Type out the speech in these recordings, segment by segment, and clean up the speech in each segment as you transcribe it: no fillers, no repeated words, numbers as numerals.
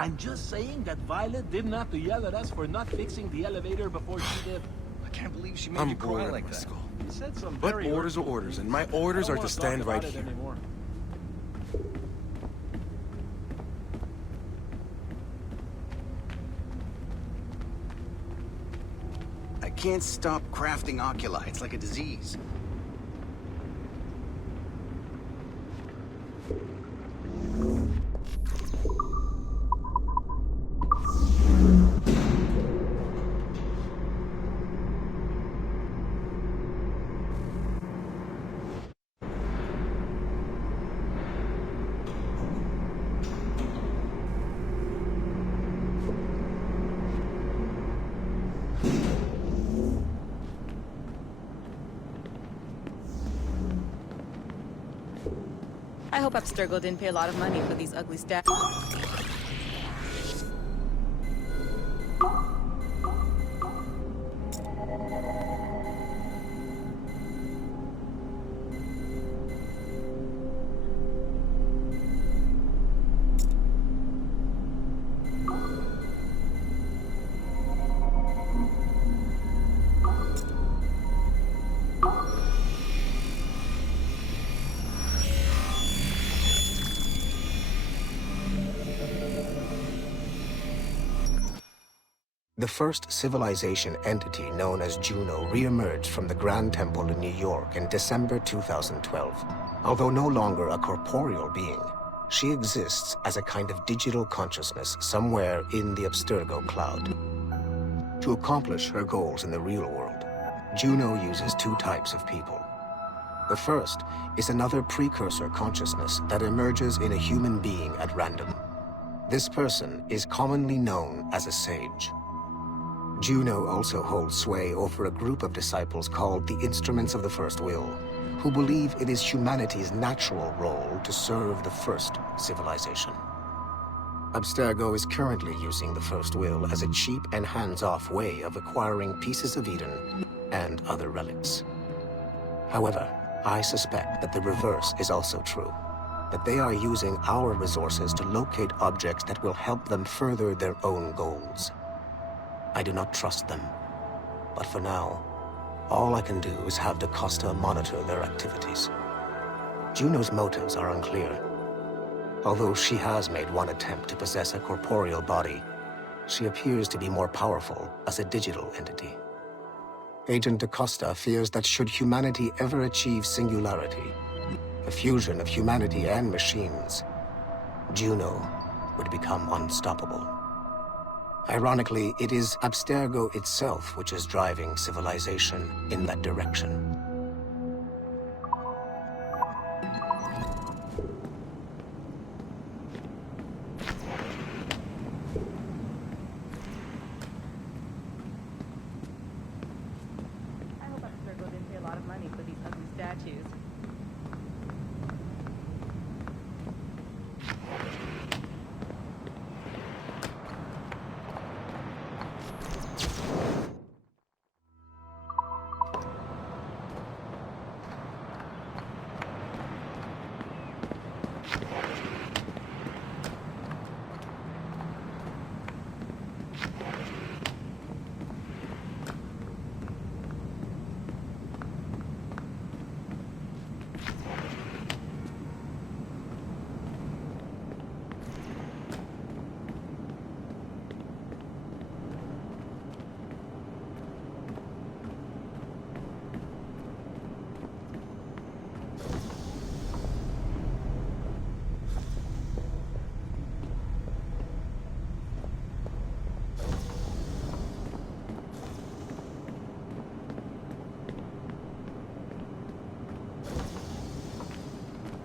I'm just saying that Violet didn't have to yell at us for not fixing the elevator before she did. I can't believe she made I'm you cry bored like my that. skull. He said some But very orders are hurtful orders, things. and my I orders don't are to wanna stand talk right about it here. anymore. I can't stop crafting oculi. It's like a disease. I hope Abstergo didn't pay a lot of money for these ugly statues. The first civilization entity known as Juno re-emerged from the Grand Temple in New York in December 2012. Although no longer a corporeal being, she exists as a kind of digital consciousness somewhere in the Abstergo cloud. To accomplish her goals in the real world, Juno uses two types of people. The first is another precursor consciousness that emerges in a human being at random. This person is commonly known as a sage. Juno also holds sway over a group of disciples called the Instruments of the First Will, who believe it is humanity's natural role to serve the first civilization. Abstergo is currently using the First Will as a cheap and hands-off way of acquiring pieces of Eden and other relics. However, I suspect that the reverse is also true, that they are using our resources to locate objects that will help them further their own goals. I do not trust them, but for now, all I can do is have DaCosta monitor their activities. Juno's motives are unclear. Although she has made one attempt to possess a corporeal body, she appears to be more powerful as a digital entity. Agent DaCosta fears that should humanity ever achieve singularity, a fusion of humanity and machines, Juno would become unstoppable. Ironically, it is Abstergo itself which is driving civilization in that direction. I hope Abstergo didn't pay a lot of money for these ugly statues.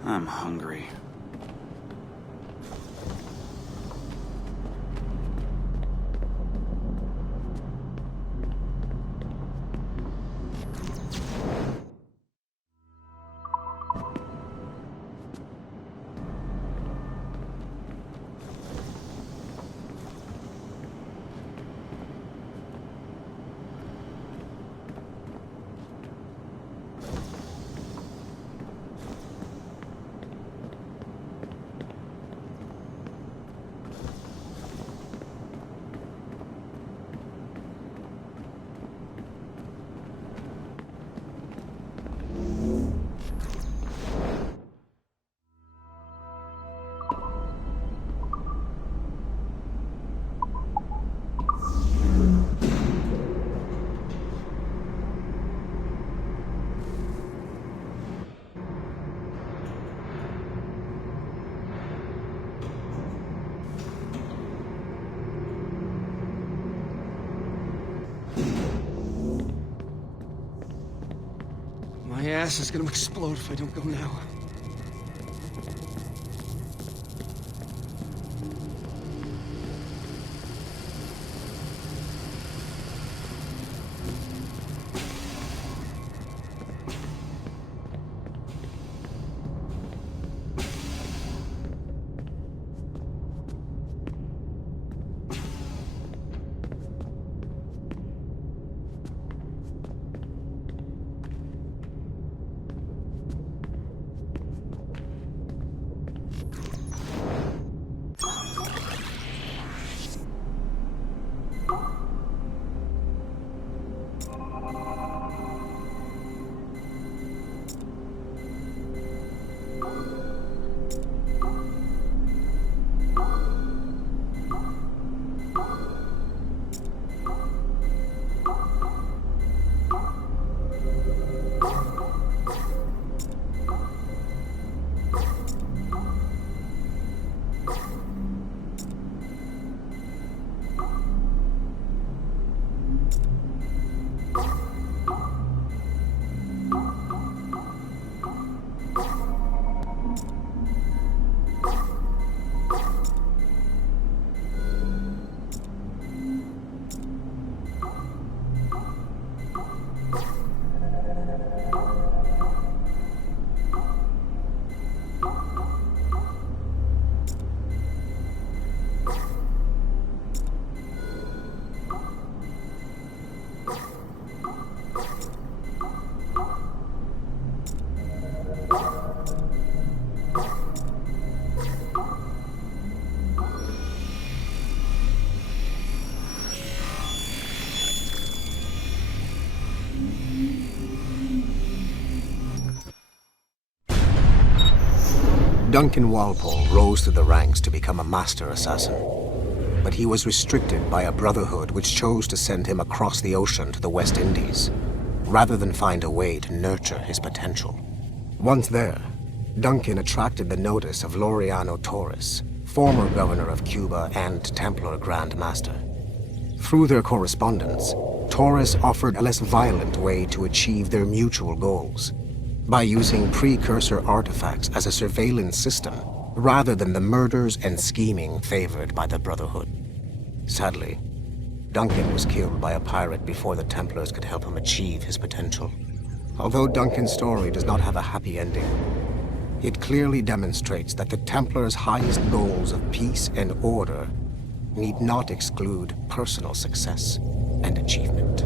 I'm hungry. My ass is gonna explode if I don't go now. Duncan Walpole rose through the ranks to become a master assassin. But he was restricted by a brotherhood which chose to send him across the ocean to the West Indies, rather than find a way to nurture his potential. Once there, Duncan attracted the notice of Laureano Torres, former governor of Cuba and Templar Grand Master. Through their correspondence, Torres offered a less violent way to achieve their mutual goals, by using precursor artifacts as a surveillance system, rather than the murders and scheming favored by the Brotherhood. Sadly, Duncan was killed by a pirate before the Templars could help him achieve his potential. Although Duncan's story does not have a happy ending, it clearly demonstrates that the Templars' highest goals of peace and order need not exclude personal success and achievement.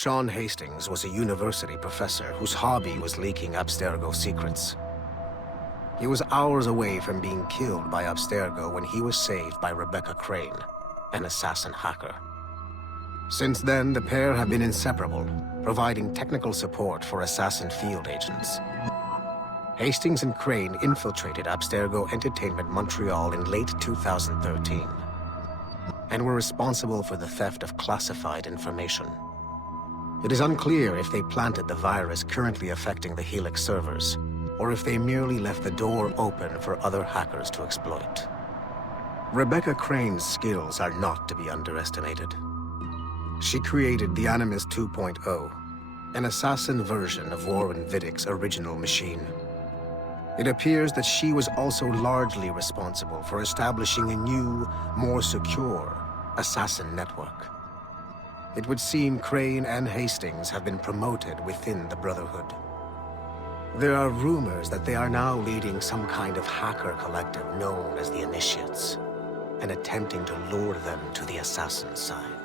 Sean Hastings was a university professor whose hobby was leaking Abstergo secrets. He was hours away from being killed by Abstergo when he was saved by Rebecca Crane, an assassin hacker. Since then, the pair have been inseparable, providing technical support for assassin field agents. Hastings and Crane infiltrated Abstergo Entertainment Montreal in late 2013, and were responsible for the theft of classified information. It is unclear if they planted the virus currently affecting the Helix servers, or if they merely left the door open for other hackers to exploit. Rebecca Crane's skills are not to be underestimated. She created the Animus 2.0, an assassin version of Warren Vidick's original machine. It appears that she was also largely responsible for establishing a new, more secure assassin network. It would seem Crane and Hastings have been promoted within the Brotherhood. There are rumors that they are now leading some kind of hacker collective known as the Initiates, and attempting to lure them to the assassin side.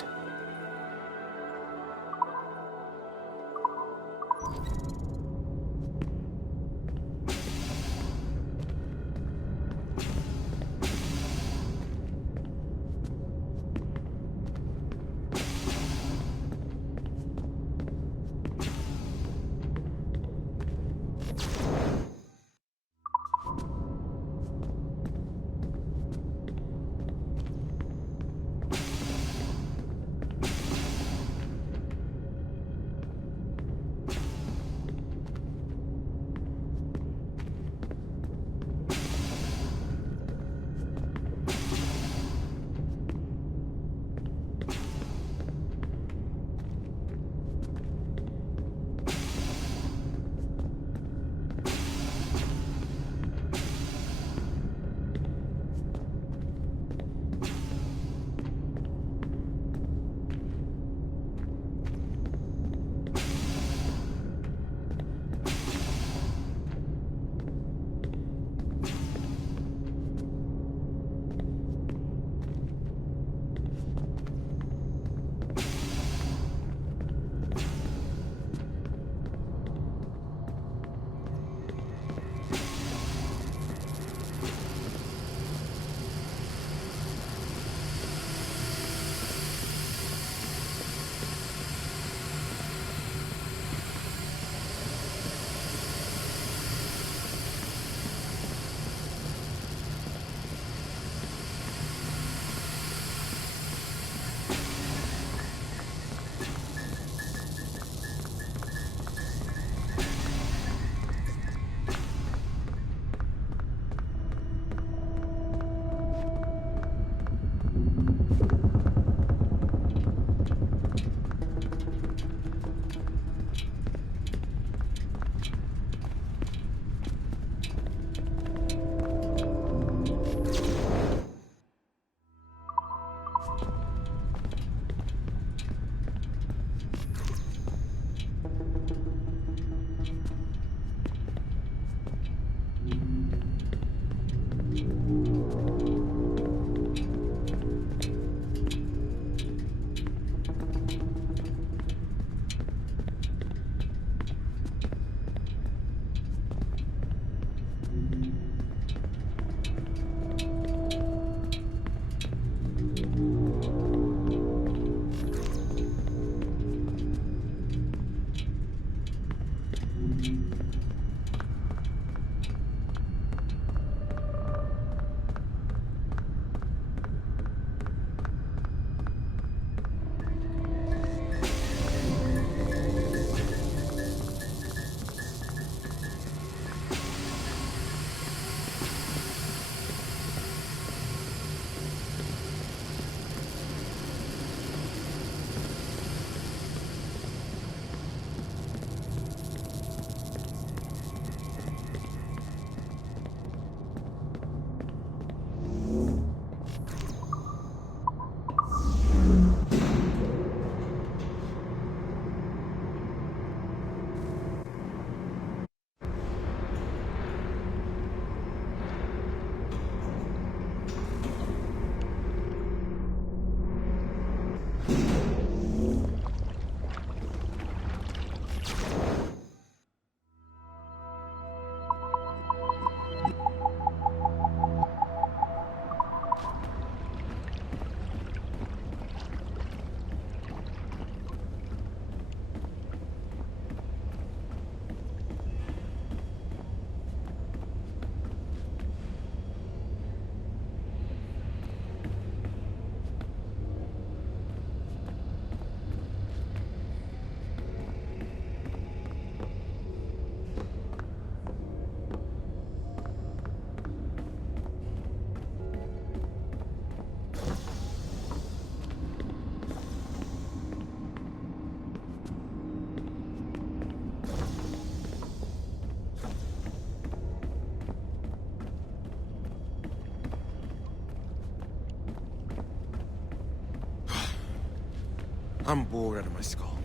I'm bored out of my skull.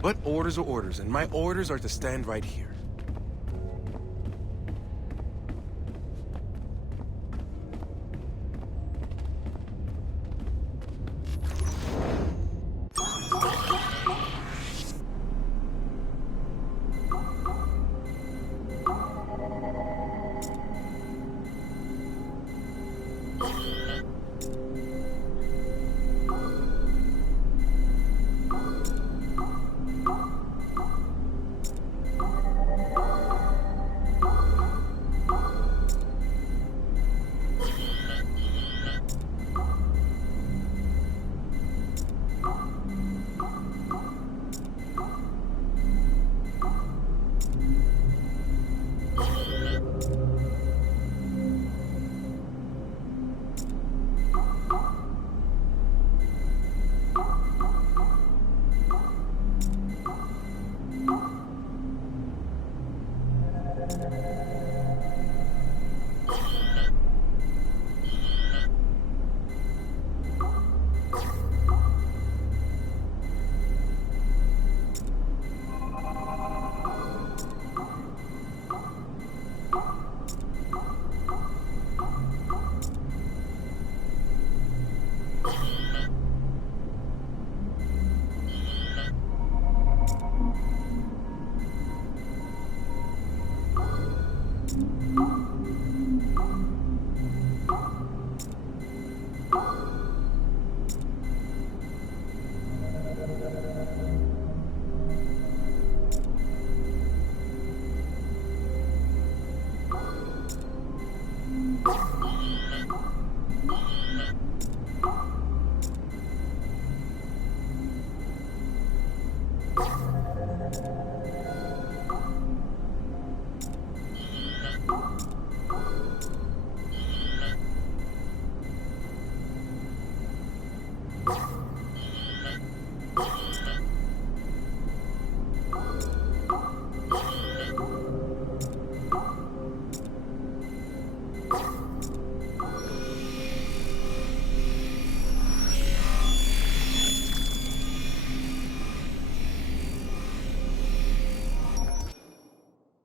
But orders are orders, and my orders are to stand right here.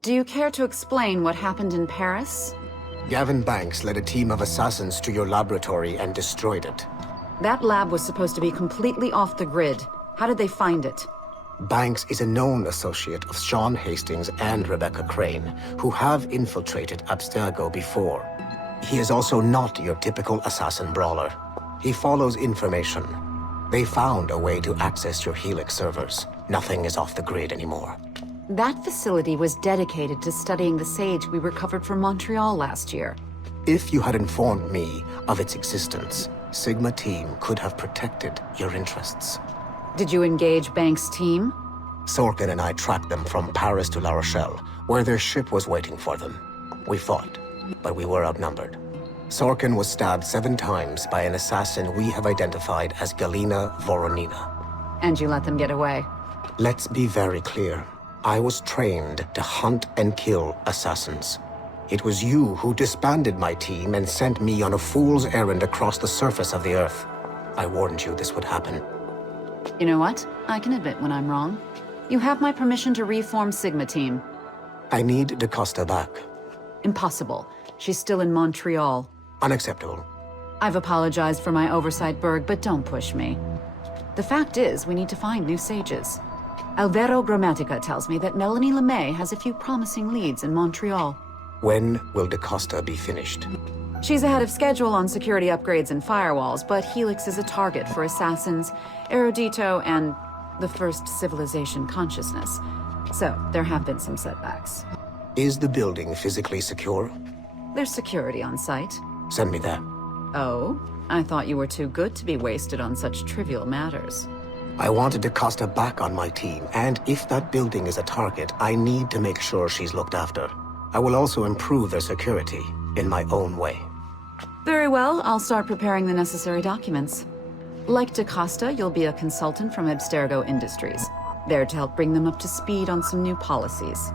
Do you care to explain what happened in Paris? Gavin Banks led a team of assassins to your laboratory and destroyed it. That lab was supposed to be completely off the grid. How did they find it? Banks is a known associate of Sean Hastings and Rebecca Crane, who have infiltrated Abstergo before. He is also not your typical assassin brawler. He follows information. They found a way to access your Helix servers. Nothing is off the grid anymore. That facility was dedicated to studying the sage we recovered from Montreal last year. If you had informed me of its existence, Sigma Team could have protected your interests. Did you engage Banks' team? Sorkin and I tracked them from Paris to La Rochelle, where their ship was waiting for them. We fought, but we were outnumbered. Sorkin was stabbed 7 times by an assassin we have identified as Galina Voronina. And you let them get away? Let's be very clear. I was trained to hunt and kill assassins. It was you who disbanded my team and sent me on a fool's errand across the surface of the Earth. I warned you this would happen. You know what? I can admit when I'm wrong. You have my permission to reform Sigma Team. I need DaCosta back. Impossible. She's still in Montreal. Unacceptable. I've apologized for my oversight, Berg, but don't push me. The fact is, we need to find new sages. Alvaro Grammatica tells me that Melanie LeMay has a few promising leads in Montreal. When will DaCosta be finished? She's ahead of schedule on security upgrades and firewalls, but Helix is a target for assassins, Erudito, and the first civilization consciousness. So, there have been some setbacks. Is the building physically secure? There's security on site. Send me there. Oh? I thought you were too good to be wasted on such trivial matters. I wanted DaCosta back on my team, and if that building is a target, I need to make sure she's looked after. I will also improve their security in my own way. Very well, I'll start preparing the necessary documents. Like DaCosta, you'll be a consultant from Abstergo Industries, there to help bring them up to speed on some new policies.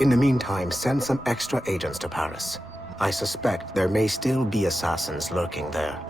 In the meantime, send some extra agents to Paris. I suspect there may still be assassins lurking there.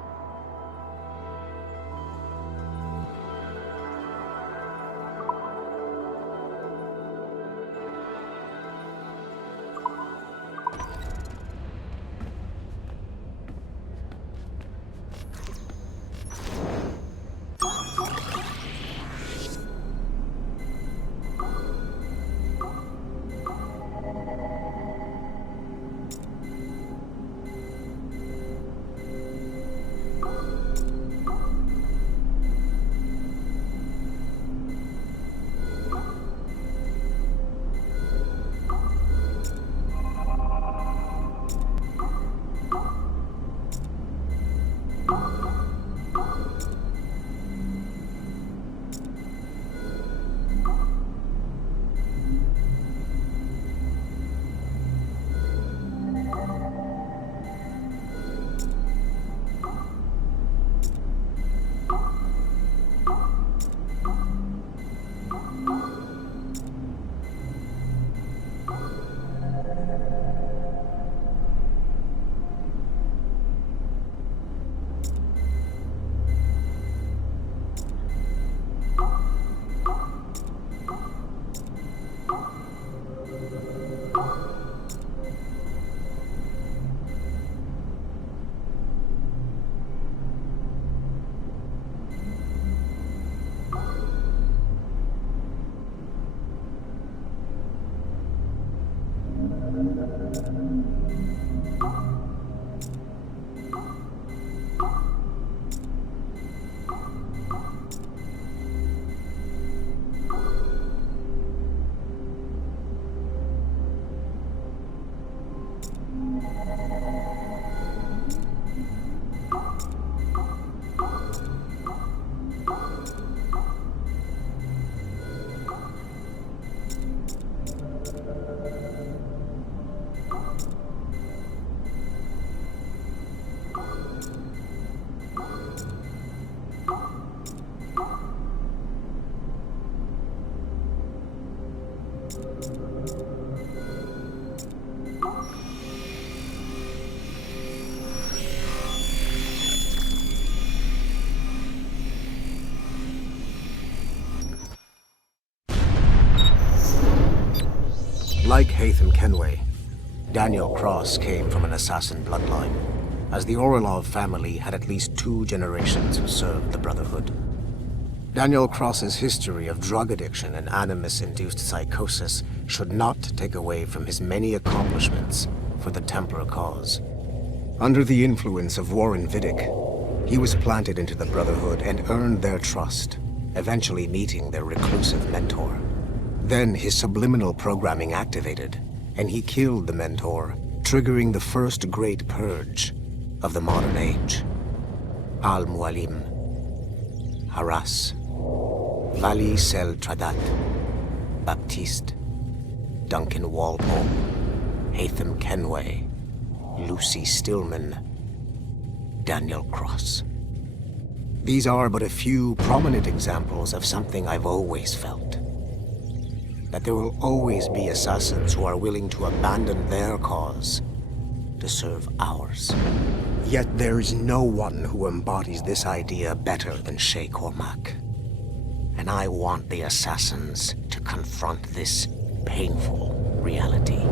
Like Haytham Kenway, Daniel Cross came from an assassin bloodline, as the Orlov family had at least 2 generations who served the Brotherhood. Daniel Cross's history of drug addiction and animus-induced psychosis should not take away from his many accomplishments for the Templar cause. Under the influence of Warren Vidic, he was planted into the Brotherhood and earned their trust, eventually meeting their reclusive mentor. Then his subliminal programming activated, and he killed the mentor, triggering the first great purge of the modern age. Al-Mualim, Haras, Vali Sel Tradat, Baptiste, Duncan Walpole, Haytham Kenway, Lucy Stillman, Daniel Cross. These are but a few prominent examples of something I've always felt. That there will always be assassins who are willing to abandon their cause to serve ours. Yet there is no one who embodies this idea better than Shay Cormac. And I want the assassins to confront this painful reality.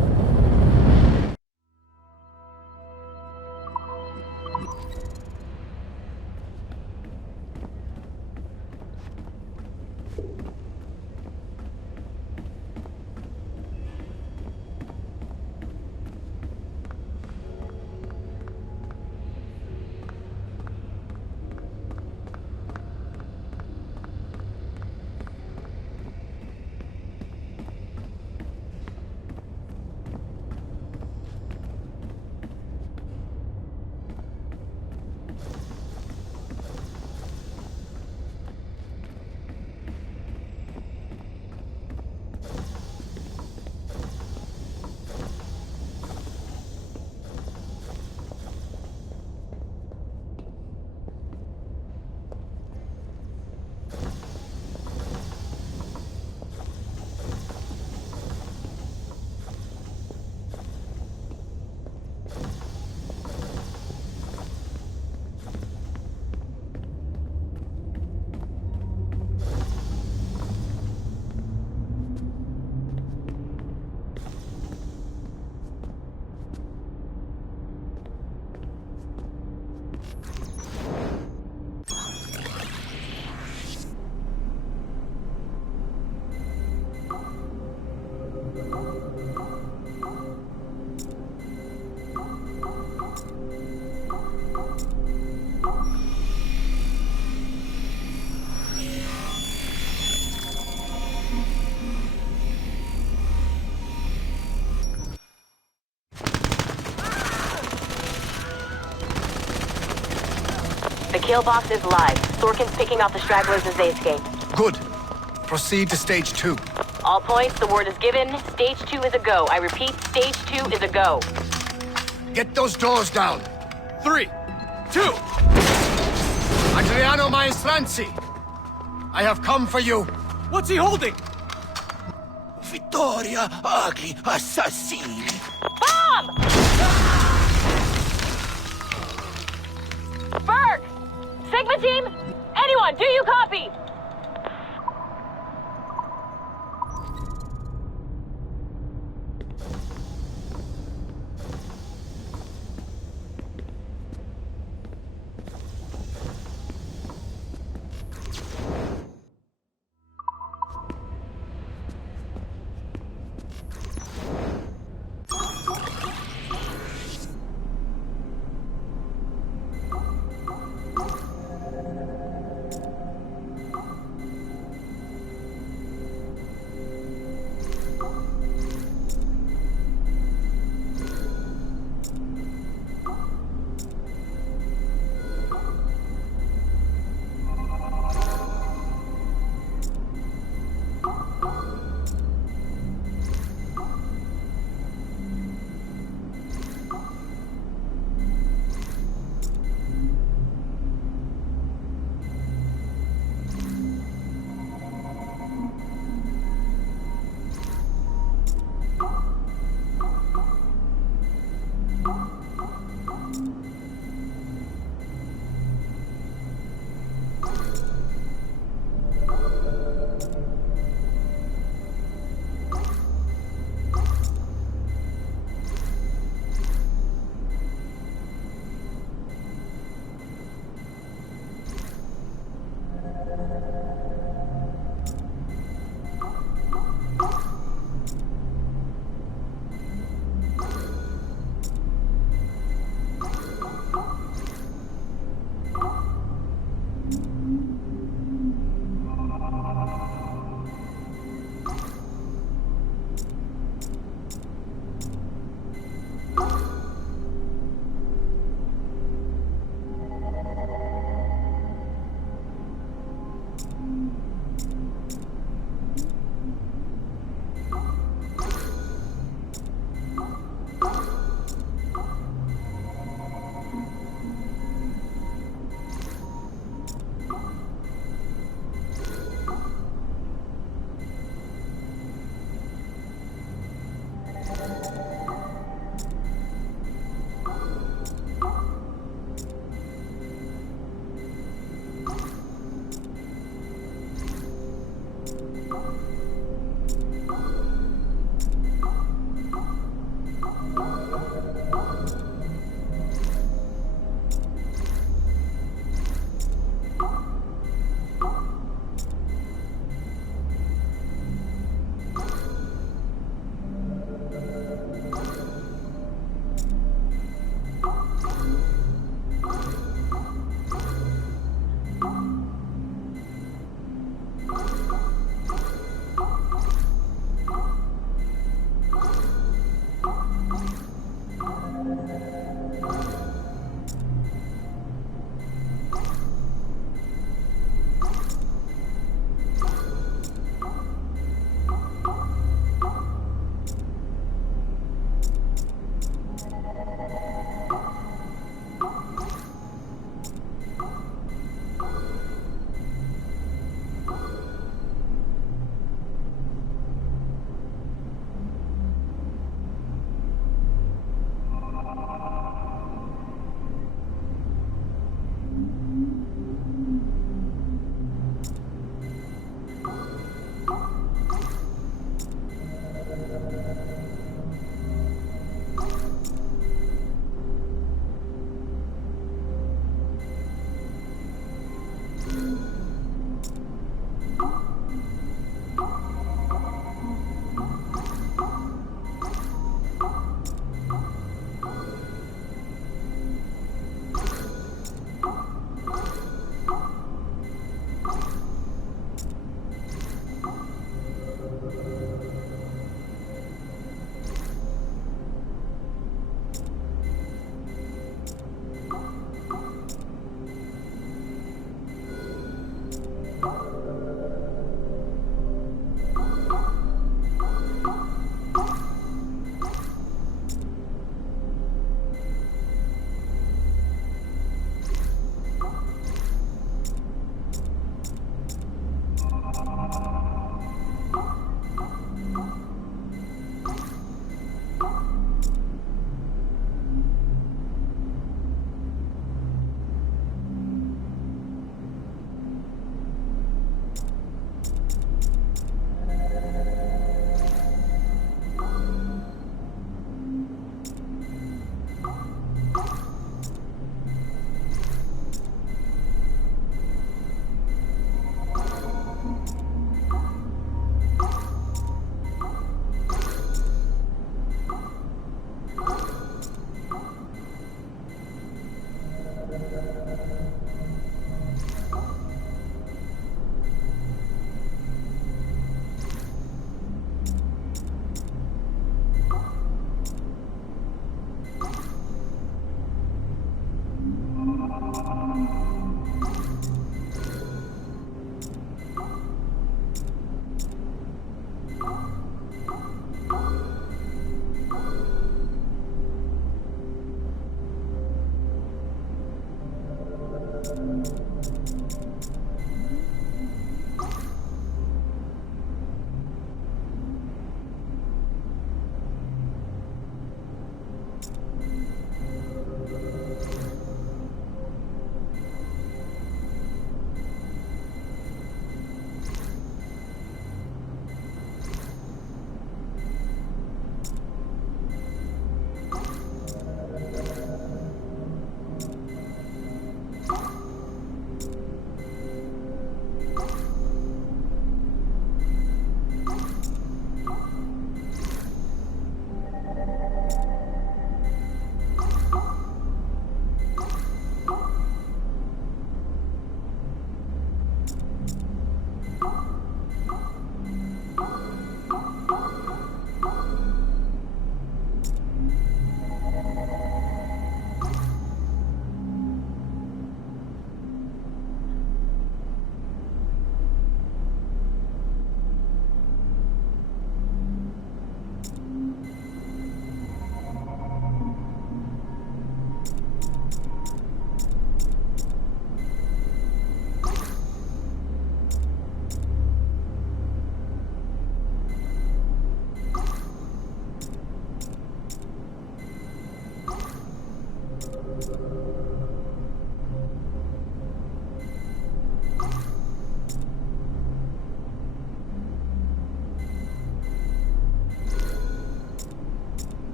The kill box is live. Sorkin's picking off the stragglers as they escape. Good. Proceed to stage 2. All points, the word is given. Stage 2 is a go. I repeat, stage 2 is a go. Get those doors down. 3, 2. Adriano Maestranzi, I have come for you. What's he holding? Fit Vittoria agli assassini! Bomb! Berg! Sigma team? Anyone, do you copy?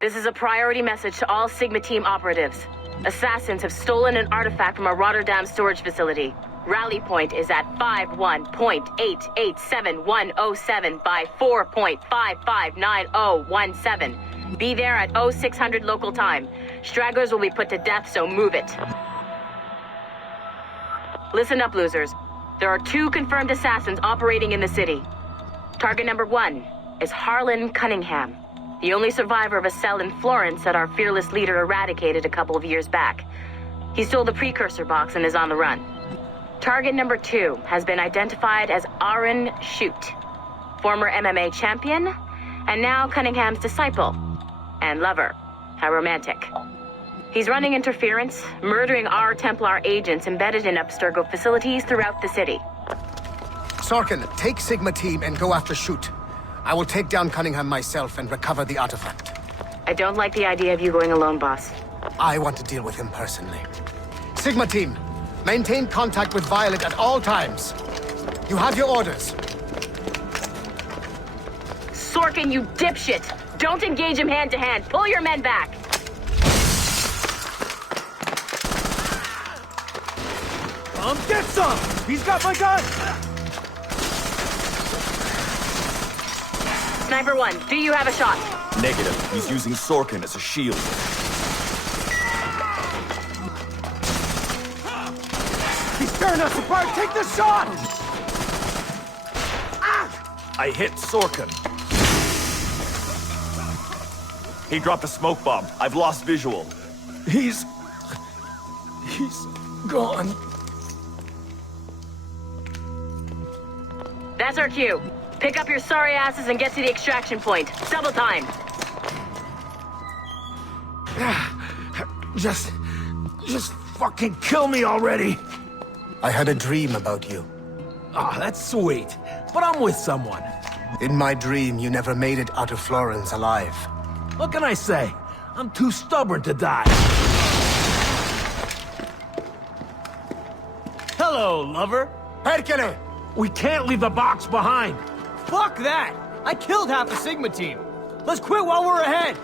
This is a priority message to all Sigma Team operatives. Assassins have stolen an artifact from a Rotterdam storage facility. Rally point is at 51.887107 by 4.559017. Be there at 0600 local time. Stragglers will be put to death, so move it. Listen up, losers. There are 2 confirmed assassins operating in the city. Target number 1 is Harlan Cunningham, the only survivor of a cell in Florence that our fearless leader eradicated a couple of years back. He stole the precursor box and is on the run. Target number 2 has been identified as Aaron Shute, former MMA champion, and now Cunningham's disciple and lover. How romantic. He's running interference, murdering our Templar agents embedded in Abstergo facilities throughout the city. Sorkin, take Sigma Team and go after Shute. I will take down Cunningham myself and recover the artifact. I don't like the idea of you going alone, boss. I want to deal with him personally. Sigma Team, maintain contact with Violet at all times. You have your orders. Sorkin, you dipshit! Don't engage him hand-to-hand. Pull your men back! Get some! He's got my gun! Sniper 1, do you have a shot? Negative. He's using Sorkin as a shield. He's tearing us apart! Take the shot! I hit Sorkin. He dropped a smoke bomb. I've lost visual. He's gone. That's our cue. Pick up your sorry asses and get to the extraction point. Double time. Just fucking kill me already! I had a dream about you. Ah, that's sweet. But I'm with someone. In my dream, you never made it out of Florence alive. What can I say? I'm too stubborn to die. Hello, lover. Perkele! We can't leave the box behind. Fuck that! I killed half the Sigma team. Let's quit while we're ahead.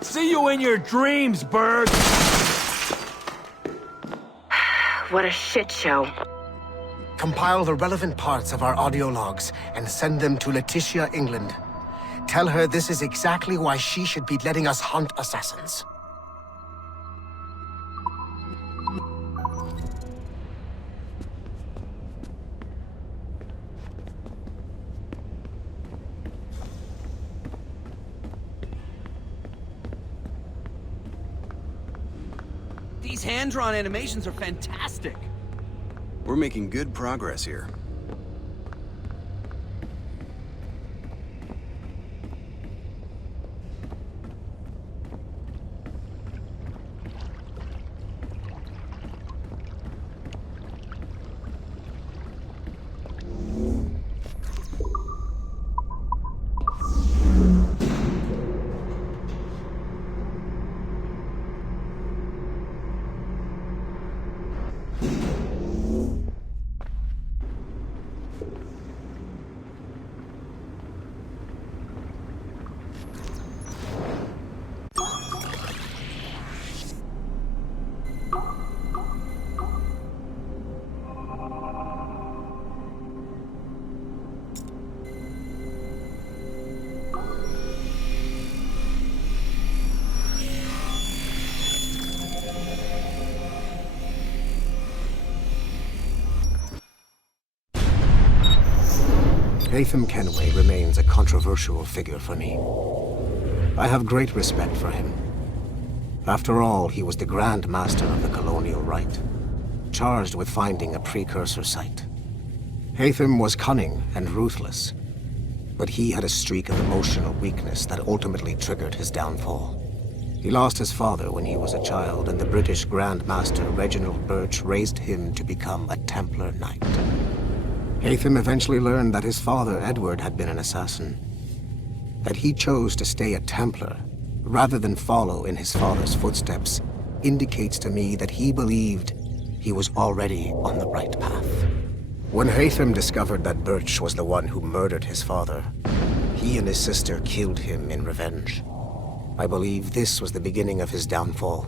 See you in your dreams, Berg. What a shit show. Compile the relevant parts of our audio logs and send them to Letitia, England. Tell her this is exactly why she should be letting us hunt assassins. These hand-drawn animations are fantastic. We're making good progress here. Latham Kenway remains a controversial figure for me. I have great respect for him. After all, he was the Grand Master of the colonial right. charged with finding a precursor site. Hatham was cunning and ruthless, but he had a streak of emotional weakness that ultimately triggered his downfall. He lost his father when he was a child, and the British Grand Master Reginald Birch raised him to become a Templar Knight. Hatham eventually learned that his father, Edward, had been an assassin. That he chose to stay a Templar, rather than follow in his father's footsteps, indicates to me that he believed he was already on the right path. When Hatham discovered that Birch was the one who murdered his father, he and his sister killed him in revenge. I believe this was the beginning of his downfall.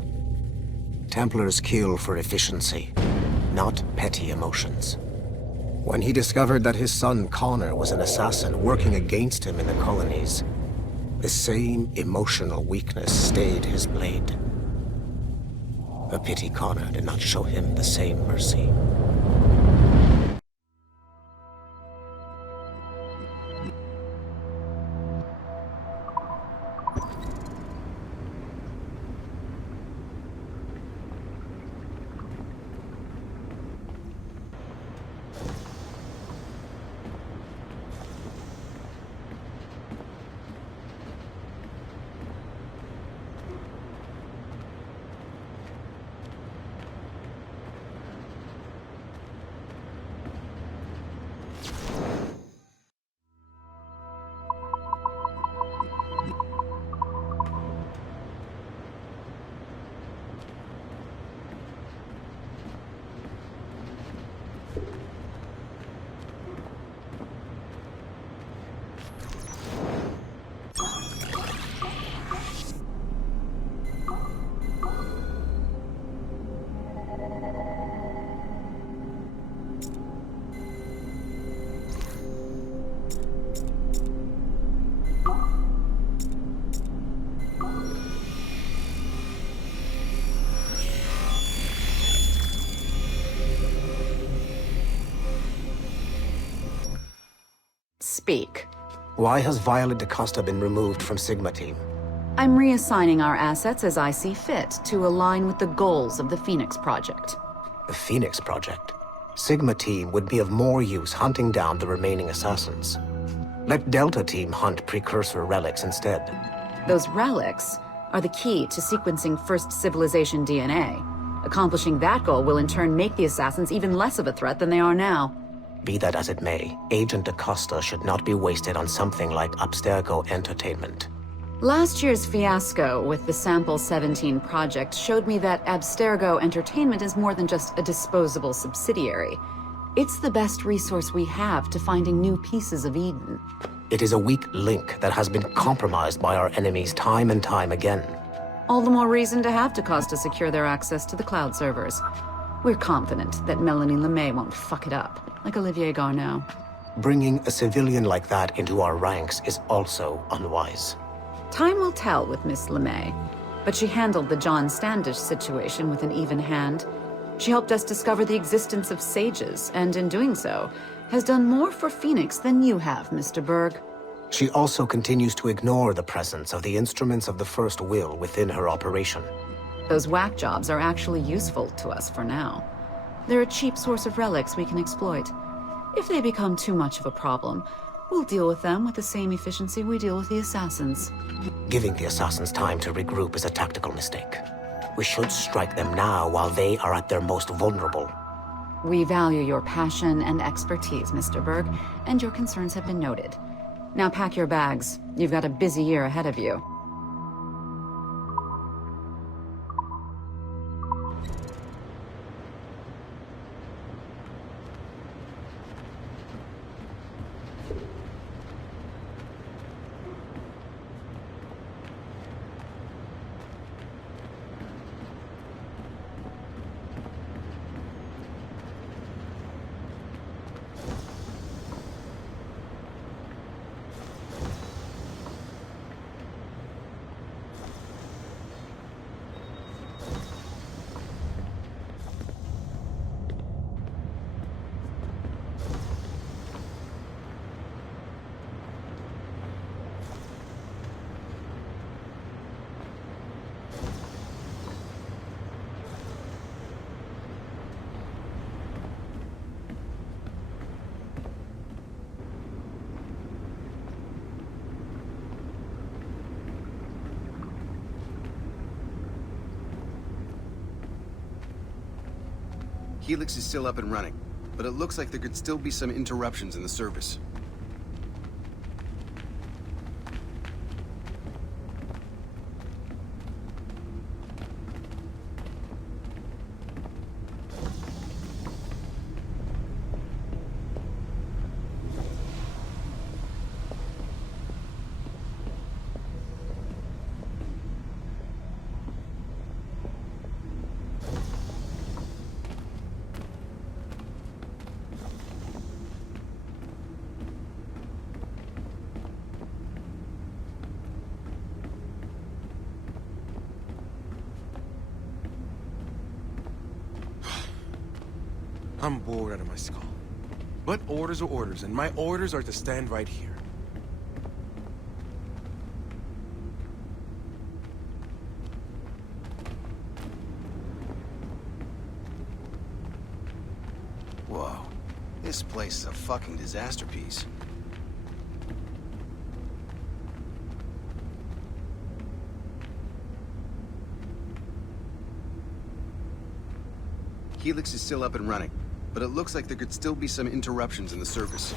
Templars kill for efficiency, not petty emotions. When he discovered that his son Connor was an assassin working against him in the colonies, the same emotional weakness stayed his blade. A pity Connor did not show him the same mercy. Speak. Why has Violet DaCosta been removed from Sigma Team? I'm reassigning our assets as I see fit to align with the goals of the Phoenix Project. The Phoenix Project? Sigma Team would be of more use hunting down the remaining assassins. Let Delta Team hunt precursor relics instead. Those relics are the key to sequencing First Civilization DNA. Accomplishing that goal will in turn make the assassins even less of a threat than they are now. Be that as it may, Agent DaCosta should not be wasted on something like Abstergo entertainment. Last year's fiasco with the Sample 17 project showed me that Abstergo Entertainment is more than just a disposable subsidiary. It's the best resource we have to finding new pieces of Eden. It is a weak link that has been compromised by our enemies time and time again. All the more reason to have DaCosta secure their access to the cloud servers. We're confident that Melanie LeMay won't fuck it up, like Olivier Garneau. Bringing a civilian like that into our ranks is also unwise. Time will tell with Miss LeMay, but she handled the John Standish situation with an even hand. She helped us discover the existence of sages, and in doing so, has done more for Phoenix than you have, Mr. Berg. She also continues to ignore the presence of the instruments of the First Will within her operation. Those whack jobs are actually useful to us for now. They're a cheap source of relics we can exploit. If they become too much of a problem, we'll deal with them with the same efficiency we deal with the assassins. Giving the assassins time to regroup is a tactical mistake. We should strike them now while they are at their most vulnerable. We value your passion and expertise, Mr. Berg, and your concerns have been noted. Now pack your bags. You've got a busy year ahead of you. Helix is still up and running, but it looks like there could still be some interruptions in the service. I'm bored out of my skull. But orders are orders, and my orders are to stand right here. Whoa. This place is a fucking disaster piece. Helix is still up and running, but it looks like there could still be some interruptions in the service.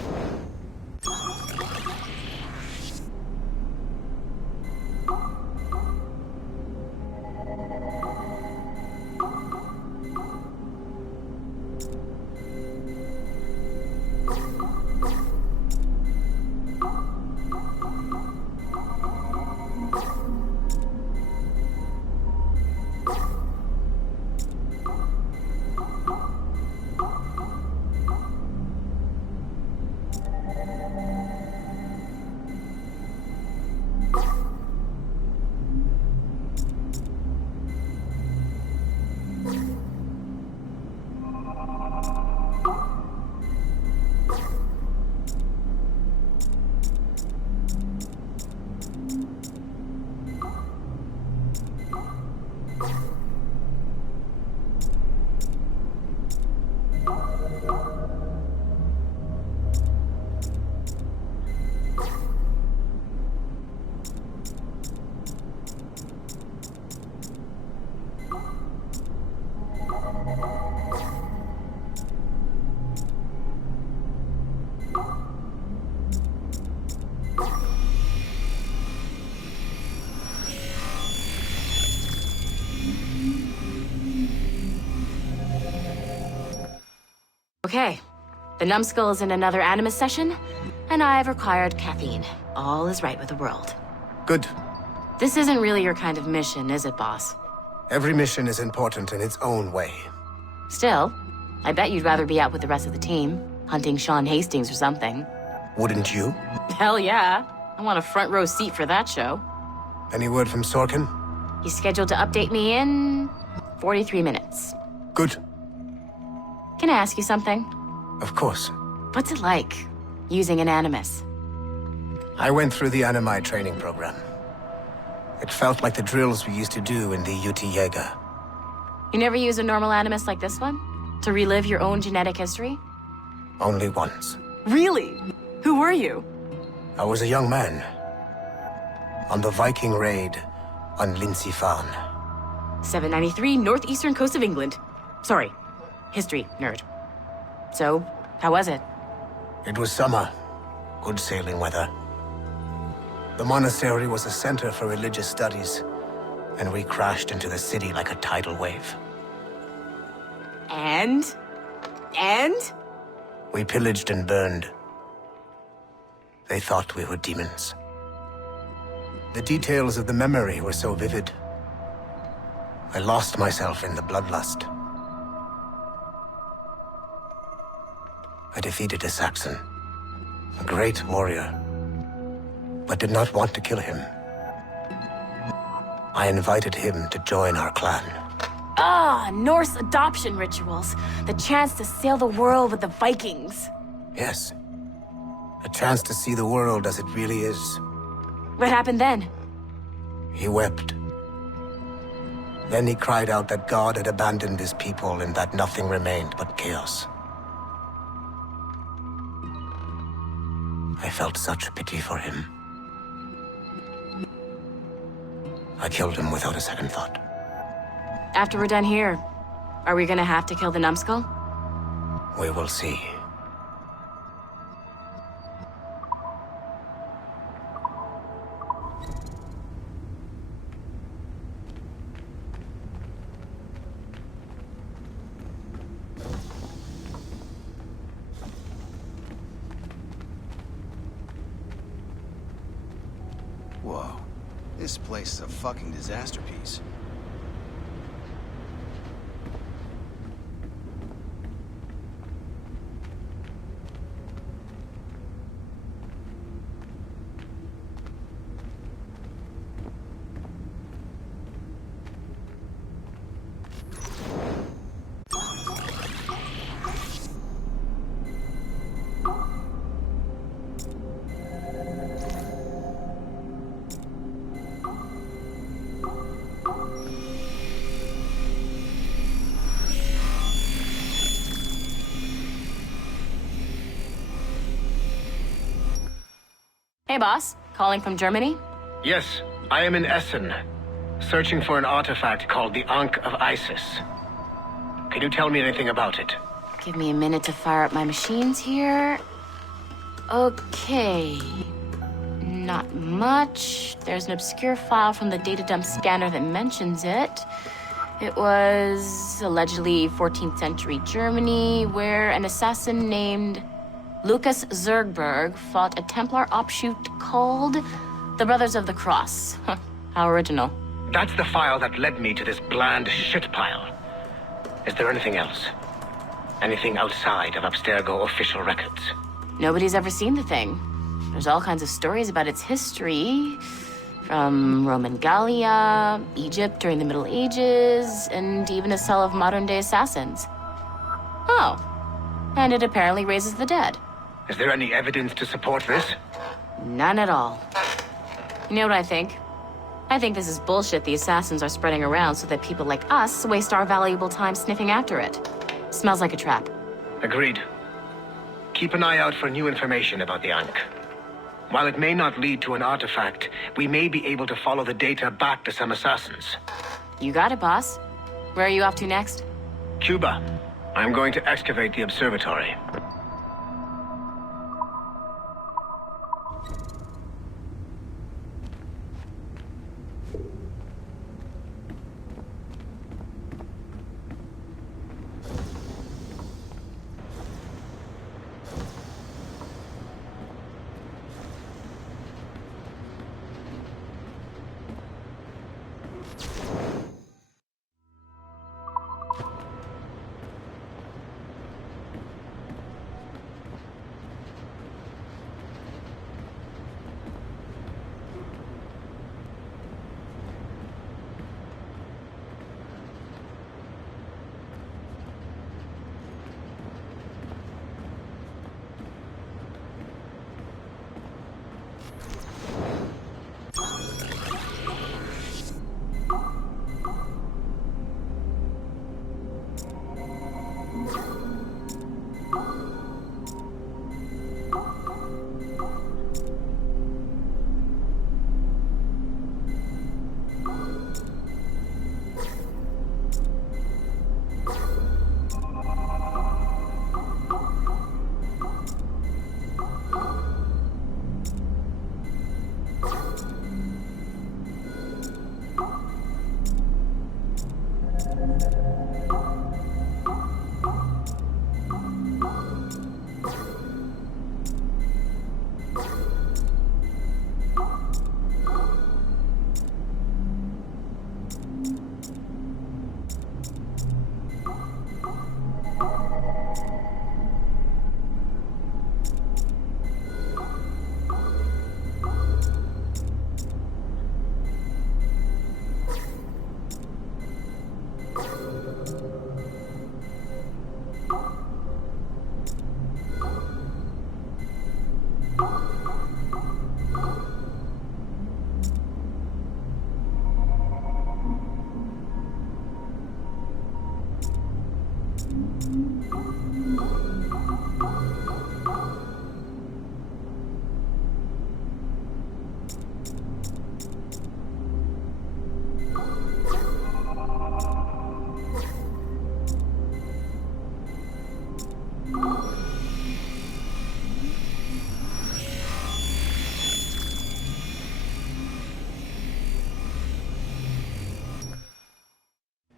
Okay. The numbskull is in another Animus session, and I've required caffeine. All is right with the world. Good. This isn't really your kind of mission, is it, boss? Every mission is important in its own way. Still, I bet you'd rather be out with the rest of the team, hunting Sean Hastings or something. Wouldn't you? Hell yeah. I want a front row seat for that show. Any word from Sorkin? He's scheduled to update me in 43 minutes. Good. Can I ask you something? Of course. What's it like, using an Animus? I went through the Animi training program. It felt like the drills we used to do in the UT Jaeger. You never use a normal Animus like this one? To relive your own genetic history? Only once. Really? Who were you? I was a young man. On the Viking raid on Lindsey Farn. 793, northeastern coast of England. Sorry, history nerd. So, how was it? It was summer. Good sailing weather. The monastery was a center for religious studies, and we crashed into the city like a tidal wave. And? We pillaged and burned. They thought we were demons. The details of the memory were so vivid. I lost myself in the bloodlust. I defeated a Saxon, a great warrior, but did not want to kill him. I invited him to join our clan. Ah, Norse adoption rituals. The chance to sail the world with the Vikings. Yes, a chance to see the world as it really is. What happened then? He wept. Then he cried out that God had abandoned his people and that nothing remained but chaos. I felt such pity for him. I killed him without a second thought. After we're done here, are we gonna have to kill the numbskull? We will see. Whoa. This place is a fucking disaster piece. Hey, boss. Calling from Germany? Yes, I am in Essen, searching for an artifact called the Ankh of Isis. Can you tell me anything about it? Give me a minute to fire up my machines here. Okay. Not much. There's an obscure file from the data dump scanner that mentions it. It was allegedly 14th century Germany, where an assassin named Lucas Zergberg fought a Templar offshoot called the Brothers of the Cross. Huh, how original. That's the file that led me to this bland shit pile. Is there anything else? Anything outside of Abstergo official records? Nobody's ever seen the thing. There's all kinds of stories about its history, from Roman Gallia, Egypt during the Middle Ages, and even a cell of modern-day assassins. Oh, and it apparently raises the dead. Is there any evidence to support this? None at all. You know what I think? I think this is bullshit the assassins are spreading around so that people like us waste our valuable time sniffing after it. Smells like a trap. Agreed. Keep an eye out for new information about the Ankh. While it may not lead to an artifact, we may be able to follow the data back to some assassins. You got it, boss. Where are you off to next? Cuba. I'm going to excavate the observatory.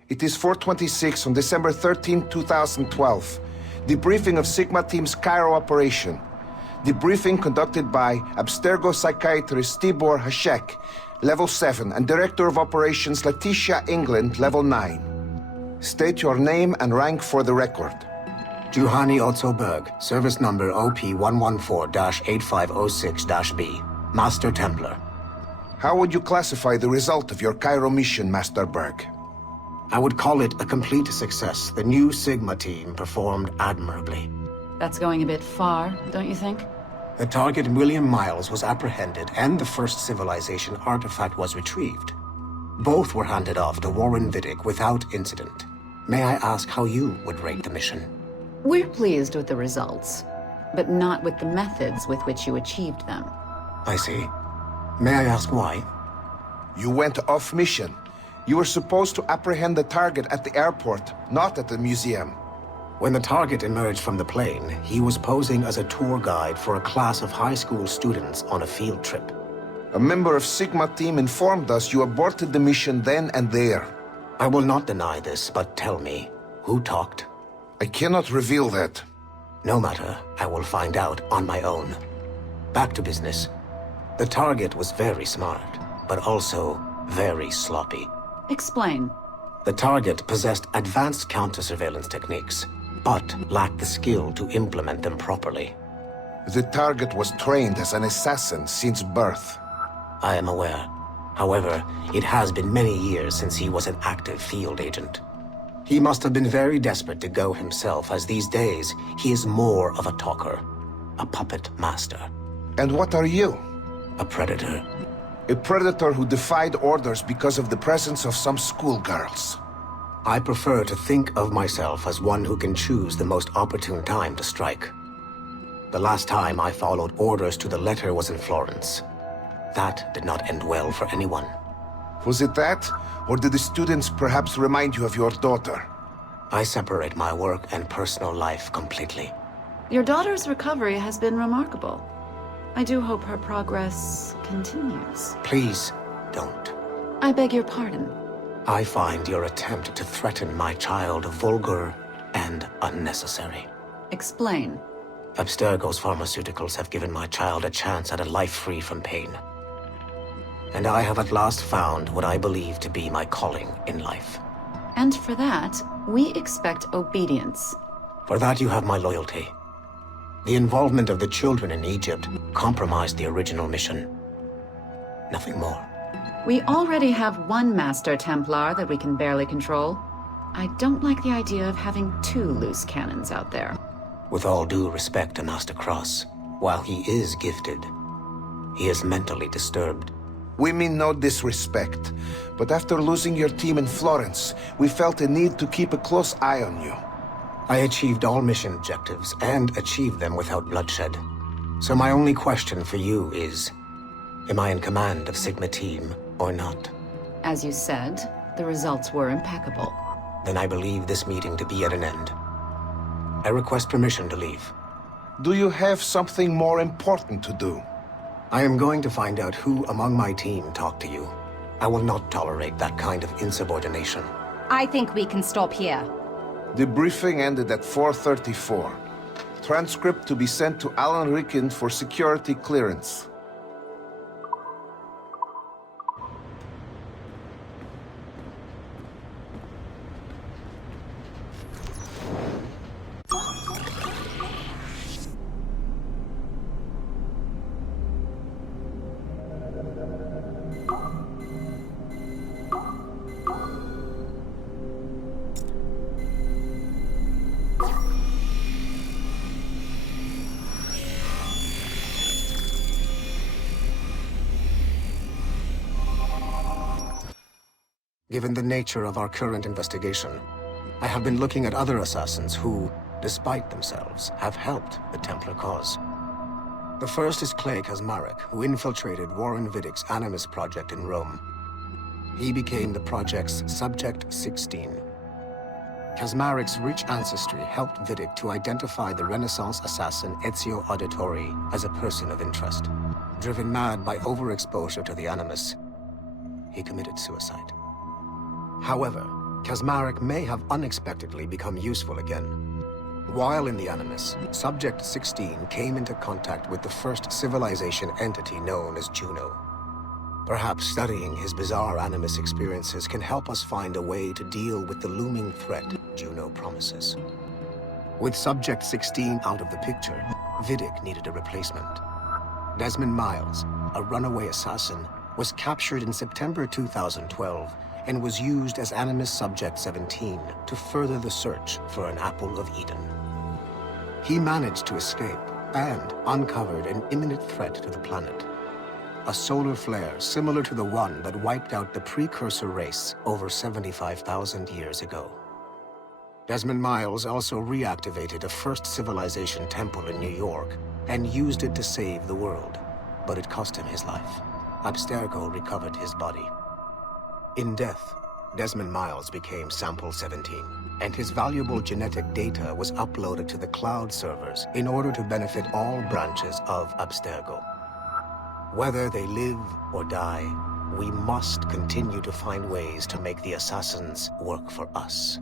It is 4:26 on December 13, 2012. Debriefing of Sigma Team's Cairo operation. Debriefing conducted by Abstergo psychiatrist Tibor Hashek, Level 7, and Director of Operations Letitia England, Level 9. State your name and rank for the record. Juhani Otzoberg, service number OP114-8506-B, Master Templar. How would you classify the result of your Cairo mission, Master Berg? I would call it a complete success. The new Sigma team performed admirably. That's going a bit far, don't you think? The target, William Miles, was apprehended and the first civilization artifact was retrieved. Both were handed off to Warren Vidic without incident. May I ask how you would rate the mission? We're pleased with the results, but not with the methods with which you achieved them. I see. May I ask why? You went off mission. You were supposed to apprehend the target at the airport, not at the museum. When the target emerged from the plane, he was posing as a tour guide for a class of high school students on a field trip. A member of Sigma team informed us you aborted the mission then and there. I will not deny this, but tell me, who talked? I cannot reveal that. No matter, I will find out on my own. Back to business. The target was very smart, but also very sloppy. Explain. The target possessed advanced counter-surveillance techniques, but lacked the skill to implement them properly. The target was trained as an assassin since birth. I am aware. However, it has been many years since he was an active field agent. He must have been very desperate to go himself, as these days he is more of a talker, a puppet master. And what are you? A predator. A predator who defied orders because of the presence of some schoolgirls. I prefer to think of myself as one who can choose the most opportune time to strike. The last time I followed orders to the letter was in Florence. That did not end well for anyone. Was it that? Or did the students perhaps remind you of your daughter? I separate my work and personal life completely. Your daughter's recovery has been remarkable. I do hope her progress continues. Please, don't. I beg your pardon. I find your attempt to threaten my child vulgar and unnecessary. Explain. Abstergo's pharmaceuticals have given my child a chance at a life free from pain. And I have at last found what I believe to be my calling in life. And for that, we expect obedience. For that you have my loyalty. The involvement of the children in Egypt compromised the original mission. Nothing more. We already have one Master Templar that we can barely control. I don't like the idea of having two loose cannons out there. With all due respect to Master Cross, while he is gifted, he is mentally disturbed. We mean no disrespect, but after losing your team in Florence, we felt a need to keep a close eye on you. I achieved all mission objectives, and achieved them without bloodshed. So my only question for you is, am I in command of Sigma Team or not? As you said, the results were impeccable. Then I believe this meeting to be at an end. I request permission to leave. Do you have something more important to do? I am going to find out who among my team talked to you. I will not tolerate that kind of insubordination. I think we can stop here. The briefing ended at 4:34. Transcript to be sent to Alan Ricken for security clearance. Given the nature of our current investigation, I have been looking at other assassins who, despite themselves, have helped the Templar cause. The first is Clay Kazmarek, who infiltrated Warren Vidic's Animus project in Rome. He became the project's Subject 16. Kazmarek's rich ancestry helped Vidic to identify the Renaissance assassin Ezio Auditore as a person of interest. Driven mad by overexposure to the Animus, he committed suicide. However, Kazmarek may have unexpectedly become useful again. While in the Animus, Subject 16 came into contact with the first civilization entity known as Juno. Perhaps studying his bizarre Animus experiences can help us find a way to deal with the looming threat Juno promises. With Subject 16 out of the picture, Vidic needed a replacement. Desmond Miles, a runaway assassin, was captured in September 2012 and was used as Animus Subject 17 to further the search for an Apple of Eden. He managed to escape and uncovered an imminent threat to the planet. A solar flare similar to the one that wiped out the precursor race over 75,000 years ago. Desmond Miles also reactivated a first civilization temple in New York and used it to save the world, but it cost him his life. Abstergo recovered his body. In death, Desmond Miles became Sample 17, and his valuable genetic data was uploaded to the cloud servers in order to benefit all branches of Abstergo. Whether they live or die, we must continue to find ways to make the assassins work for us.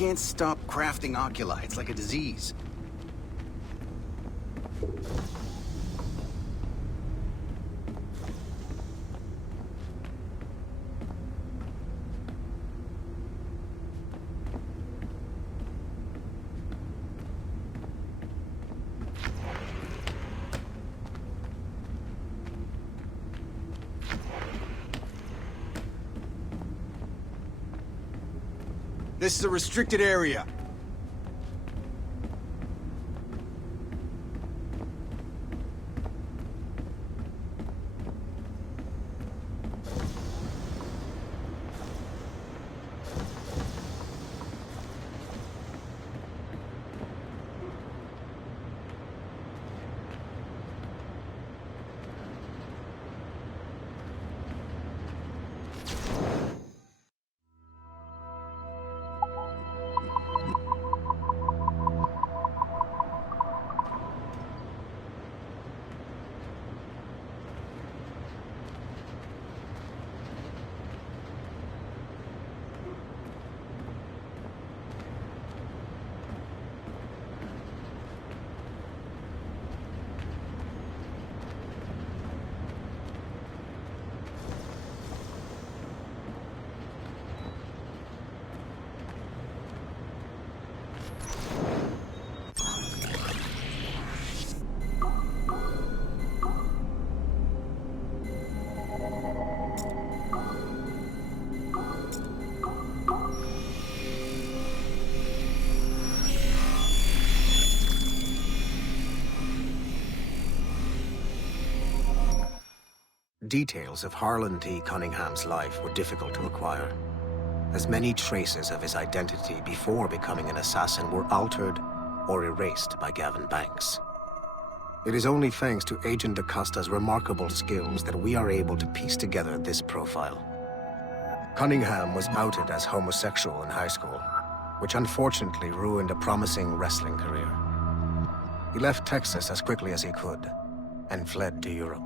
can't stop crafting oculi. It's like a disease. This is a restricted area. Details of Harlan T. Cunningham's life were difficult to acquire, as many traces of his identity before becoming an assassin were altered or erased by Gavin Banks. It is only thanks to Agent DaCosta's remarkable skills that we are able to piece together this profile. Cunningham was outed as homosexual in high school, which unfortunately ruined a promising wrestling career. He left Texas as quickly as he could and fled to Europe.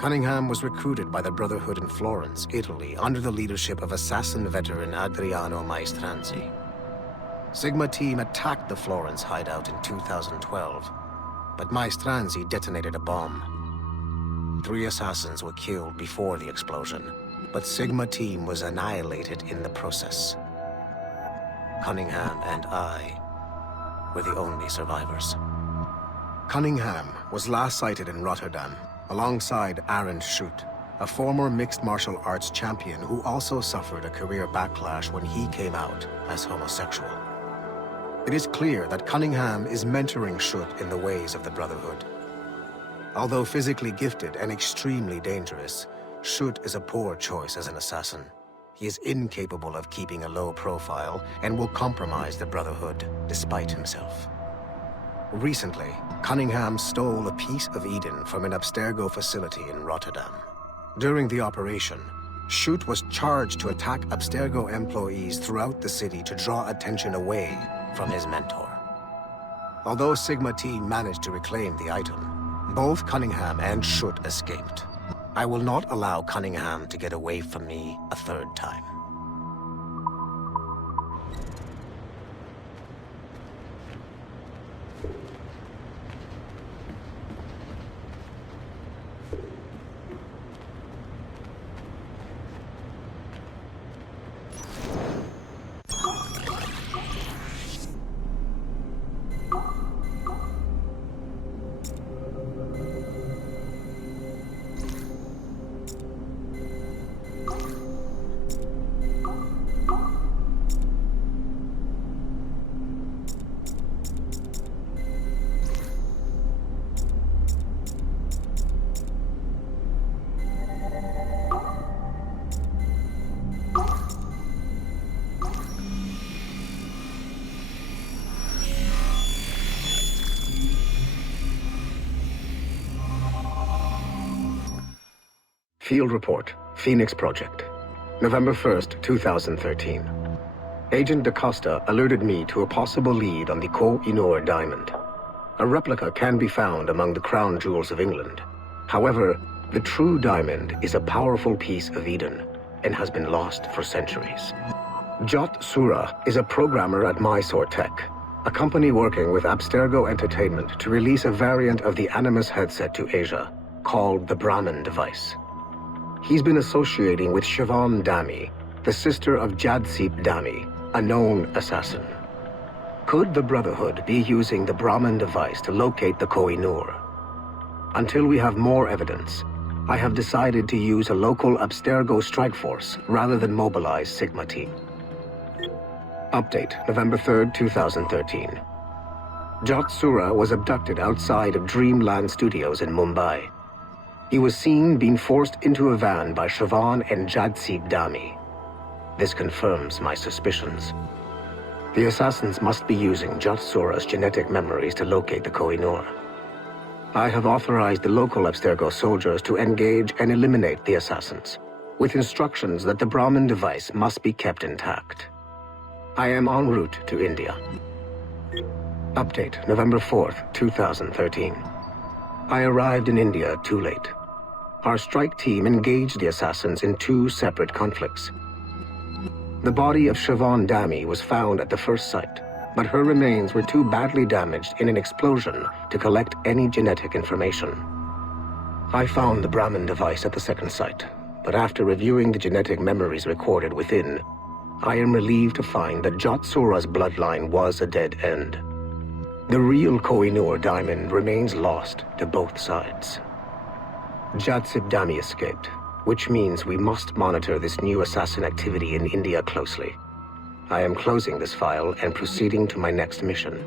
Cunningham was recruited by the Brotherhood in Florence, Italy, under the leadership of assassin veteran Adriano Maestranzi. Sigma team attacked the Florence hideout in 2012, but Maestranzi detonated a bomb. 3 assassins were killed before the explosion, but Sigma team was annihilated in the process. Cunningham and I were the only survivors. Cunningham was last sighted in Rotterdam, alongside Arend Schutt, a former mixed martial arts champion who also suffered a career backlash when he came out as homosexual. It is clear that Cunningham is mentoring Schutt in the ways of the Brotherhood. Although physically gifted and extremely dangerous, Schutt is a poor choice as an assassin. He is incapable of keeping a low profile and will compromise the Brotherhood despite himself. Recently, Cunningham stole a piece of Eden from an Abstergo facility in Rotterdam. During the operation, Schutt was charged to attack Abstergo employees throughout the city to draw attention away from his mentor. Although Sigma team managed to reclaim the item, both Cunningham and Schutt escaped. I will not allow Cunningham to get away from me a third time. Field Report, Phoenix Project, November 1st, 2013. Agent DaCosta alerted me to a possible lead on the Koh-i-Noor diamond. A replica can be found among the crown jewels of England. However, the true diamond is a powerful piece of Eden and has been lost for centuries. Jot Sura is a programmer at Mysore Tech, a company working with Abstergo Entertainment to release a variant of the Animus headset to Asia, called the Brahmin device. He's been associating with Siobhan Dami, the sister of Jadseep Dami, a known assassin. Could the Brotherhood be using the Brahmin device to locate the Koh-i-Noor? Until we have more evidence, I have decided to use a local Abstergo strike force rather than mobilize Sigma team. Update, November 3rd, 2013. Jot Sura was abducted outside of Dreamland Studios in Mumbai. He was seen being forced into a van by Siobhan and Jadseep Dami. This confirms my suspicions. The assassins must be using Jot Sura's genetic memories to locate the Koh-i-Noor. I have authorized the local Abstergo soldiers to engage and eliminate the assassins, with instructions that the Brahmin device must be kept intact. I am en route to India. Update, November 4th, 2013. I arrived in India too late. Our strike team engaged the assassins in 2 separate conflicts. The body of Siobhan Dami was found at the first site, but her remains were too badly damaged in an explosion to collect any genetic information. I found the Brahmin device at the second site, but after reviewing the genetic memories recorded within, I am relieved to find that Jot Sura's bloodline was a dead end. The real Koh-i-Noor diamond remains lost to both sides. Jadseep Dami escaped, which means we must monitor this new assassin activity in India closely. I am closing this file and proceeding to my next mission.